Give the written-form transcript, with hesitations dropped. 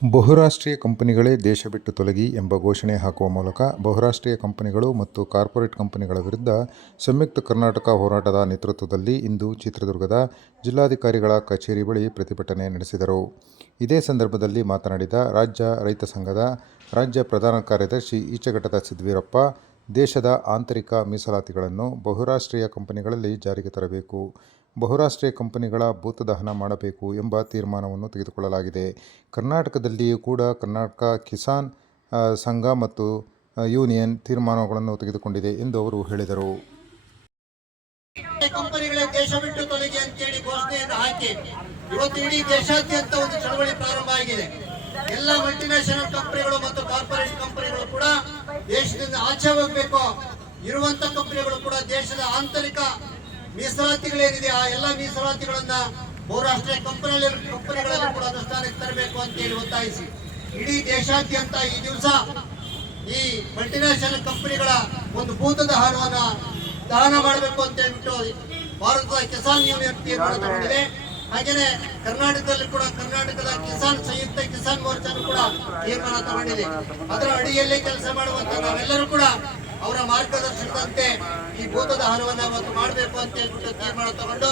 ಬಹುರಾಷ್ಟ್ರೀಯ ಕಂಪನಿಗಳೇ ದೇಶ ಬಿಟ್ಟು ತೊಲಗಿ ಎಂಬ ಘೋಷಣೆ ಹಾಕುವ ಮೂಲಕ ಬಹುರಾಷ್ಟ್ರೀಯ ಕಂಪನಿಗಳು ಮತ್ತು ಕಾರ್ಪೊರೇಟ್ ಕಂಪನಿಗಳ ವಿರುದ್ಧ ಸಂಯುಕ್ತ ಕರ್ನಾಟಕ ಹೋರಾಟದ ನೇತೃತ್ವದಲ್ಲಿ ಇಂದು ಚಿತ್ರದುರ್ಗದ ಜಿಲ್ಲಾಧಿಕಾರಿಗಳ ಕಚೇರಿ ಬಳಿ ಪ್ರತಿಭಟನೆ ನಡೆಸಿದರು. ಇದೇ ಸಂದರ್ಭದಲ್ಲಿ ಮಾತನಾಡಿದ ರಾಜ್ಯ ರೈತ ಸಂಘದ ರಾಜ್ಯ ಪ್ರಧಾನ ಕಾರ್ಯದರ್ಶಿ ಈಚಘಟ್ಟದ ಸಿದ್ವೀರಪ್ಪ, ದೇಶದ ಆಂತರಿಕ ಮೀಸಲಾತಿಗಳನ್ನು ಬಹುರಾಷ್ಟ್ರೀಯ ಕಂಪನಿಗಳಲ್ಲಿ ಜಾರಿಗೆ ತರಬೇಕು, ಬಹುರಾಷ್ಟ್ರೀಯ ಕಂಪನಿಗಳ ಭೂತದಹನ ಮಾಡಬೇಕು ಎಂಬ ತೀರ್ಮಾನವನ್ನು ತೆಗೆದುಕೊಳ್ಳಲಾಗಿದೆ. ಕರ್ನಾಟಕದಲ್ಲಿಯೂ ಕೂಡ ಕರ್ನಾಟಕ ಕಿಸಾನ್ ಸಂಘ ಮತ್ತು ಯೂನಿಯನ್ ತೀರ್ಮಾನಗಳನ್ನು ತೆಗೆದುಕೊಂಡಿದೆ ಎಂದು ಅವರು ಹೇಳಿದರು. ಕಂಪನಿಗಳೇ ದೇಶ ಬಿಟ್ಟು ತೊಲಗಿ ಅಂತೇಳಿ ಘೋಷಣೆಯನ್ನು ಹಾಕಿ ಇವತ್ತು ಇಡೀ ದೇಶಾದ್ಯಂತ ಒಂದು ಚಳವಳಿ ಪ್ರಾರಂಭ ಆಗಿದೆ. ಎಲ್ಲ ಮಲ್ಟಿನ್ಯಾಷನಲ್ ಕಂಪನಿಗಳು ಮತ್ತು ಕಾರ್ಪೊರೇಟ್ ಕಂಪನಿಗಳು ಕೂಡ ದೇಶದಿಂದ ಆಚೆ ಹೋಗಬೇಕು. ಇರುವಂತ ಕಂಪನಿಗಳು ಕೂಡ ದೇಶದ ಆಂತರಿಕ ಮೀಸಲಾತಿಗಳೇನಿದೆ ಆ ಎಲ್ಲ ಮೀಸಲಾತಿಗಳನ್ನ ಬಹುರಾಷ್ಟ್ರೀಯ ಕಂಪನಿಗಳಲ್ಲಿ ಕೂಡ ಅನುಷ್ಠಾನಕ್ಕೆ ತರಬೇಕು ಅಂತ ಹೇಳಿ ಒತ್ತಾಯಿಸಿ ಇಡೀ ದೇಶಾದ್ಯಂತ ಈ ದಿವಸ ಈ ಮಲ್ಟಿನ್ಯಾಷನಲ್ ಕಂಪನಿಗಳ ಒಂದು ಭೂತದ ಹಾರವನ್ನ ದಹನ ಮಾಡಬೇಕು ಅಂತ ಹೇಳ್ಬಿಟ್ಟು ಭಾರತದ ಕಿಸಾನ್ ಯೂನಿಯನ್ ತೀರ್ಮಾನ ತಗೊಂಡಿದೆ. ಹಾಗೇನೆ ಕರ್ನಾಟಕದಲ್ಲಿ ಕೂಡ ಕರ್ನಾಟಕದ ಕಿಸಾನ್ ಸಂಯುಕ್ತ ಕಿಸಾನ್ ಮೋರ್ಚಾನು ಕೂಡ ತೀರ್ಮಾನ ತಗೊಂಡಿದೆ. ಅದರ ಅಡಿಯಲ್ಲೇ ಕೆಲಸ ಮಾಡುವಂತ ನಾವೆಲ್ಲರೂ ಕೂಡ ಅವರ ಮಾರ್ಗದರ್ಶನದಂತೆ ಈ ಭೂತದ ಹಾರವನ್ನ ಮಾಡಬೇಕು ಅಂತ ಹೇಳ್ಬಿಟ್ಟು ತೀರ್ಮಾನ ತಗೊಂಡು